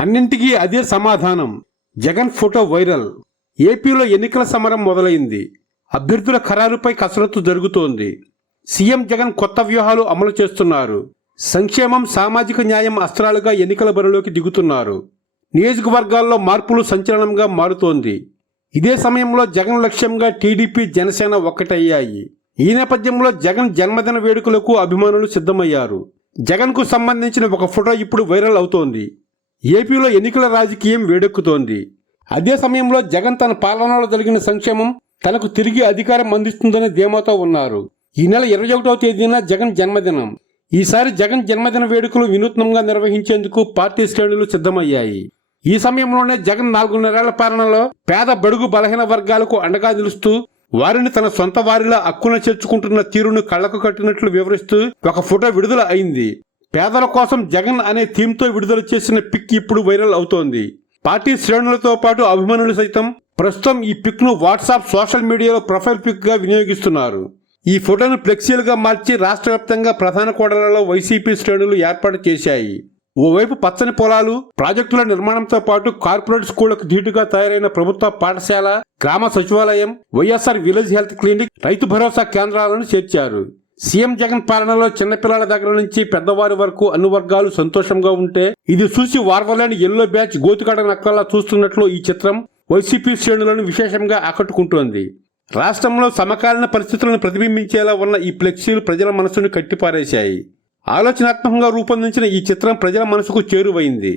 అన్నింటికీ అదే సమాధానం. Jagan photo viral. ఏపీలో ఎన్నికల సమరం మొదలైంది. అభ్యర్థుల ఖరారుపై కసరత్తు జరుగుతోంది. సీఎం జగన్ కొత్త వ్యూహాలు అమలు చేస్తున్నారు. సంక్షేమం సామాజిక న్యాయం అస్త్రాలుగా ఎన్నికల బరిలోకి దిగుతున్నారు. నియోజకవర్గాల్లో మార్పులు సంచలనంగా మారుతోంది. ఇదే సమయంలో జగన్ లక్ష్యంగా టీడీపీ జనసేన ఒక్కటయ్యాయి. ఈ నేపథ్యంలో జగన్ జన్మదిన వేడుకలకు అభిమానులు సిద్ధమయ్యారు. జగన్కు సంబంధించిన ఒక ఫోటో ఇప్పుడు వైరల్ అవుతోంది. ఏపీలో ఎన్నికల రాజకీయం వేడెక్కుతోంది. అదే సమయంలో జగన్ తన పాలనలో జరిగిన సంక్షేమం తనకు తిరిగి అధికారం అందిస్తుందనే ధీమాతో ఉన్నారు. ఈ నెల ఇరవై ఒకటవ తేదీన జగన్ జన్మదినం. ఈసారి జగన్ జన్మదిన వేడుకలు వినూత్నంగా నిర్వహించేందుకు పార్టీ శ్రేణులు సిద్ధమయ్యాయి. ఈ సమయంలోనే జగన్ నాలుగున్నరేళ్ళ పాలనలో పేద బడుగు బలహీన వర్గాలకు అండగా నిలుస్తూ వారిని తన సొంత వారిలా అక్కున చేర్చుకుంటున్న తీరును కళ్ళకు కట్టినట్లు వివరిస్తూ ఒక ఫోటో విడుదల అయింది. పేదల కోసం జగన్ అనే థీమ్తో విడుదల చేసిన పిక్ ఇప్పుడు వైరల్ అవుతోంది. పార్టీ శ్రేణులతో పాటు అభిమానులు సైతం ప్రస్తుతం ఈ పిక్ను వాట్సాప్ సోషల్ మీడియాలో ప్రొఫైల్ పిక్గా వినియోగిస్తున్నారు. ఈ ఫోటోను ఫ్లెక్సీలుగా మార్చి రాష్ట్ర వ్యాప్తంగా ప్రధాన కోడలలో వైసీపీ శ్రేణులు ఏర్పాటు చేశాయి. ఓవైపు పచ్చని పొలాలు ప్రాజెక్టుల నిర్మాణంతో పాటు కార్పొరేట్ స్కూళ్ళకు ధీటుగా తయారైన ప్రభుత్వ పాఠశాల గ్రామ సచివాలయం YSR village health clinic Rythu Bharosa కేంద్రాలను చేర్చారు. సీఎం జగన్ పాలనలో చిన్నపిల్లల దగ్గర నుంచి పెద్దవారి వరకు అన్ని వర్గాలు సంతోషంగా ఉంటే ఇది చూసి వార్వలేని ఎల్లో బ్యాచ్ గోతుకడ నక్కల్లా చూస్తున్నట్లు ఈ చిత్రం వైసీపీ శ్రేణులను విశేషంగా ఆకట్టుకుంటోంది. రాష్ట్రంలో సమకాలీన పరిస్థితులను ప్రతిబింబించేలా ఉన్న ఈ ఫ్లెక్సీలు ప్రజల మనసును కట్టిపారేశాయి. ఆలోచనాత్మకంగా రూపొందించిన ఈ చిత్రం ప్రజల మనసుకు చేరువైంది.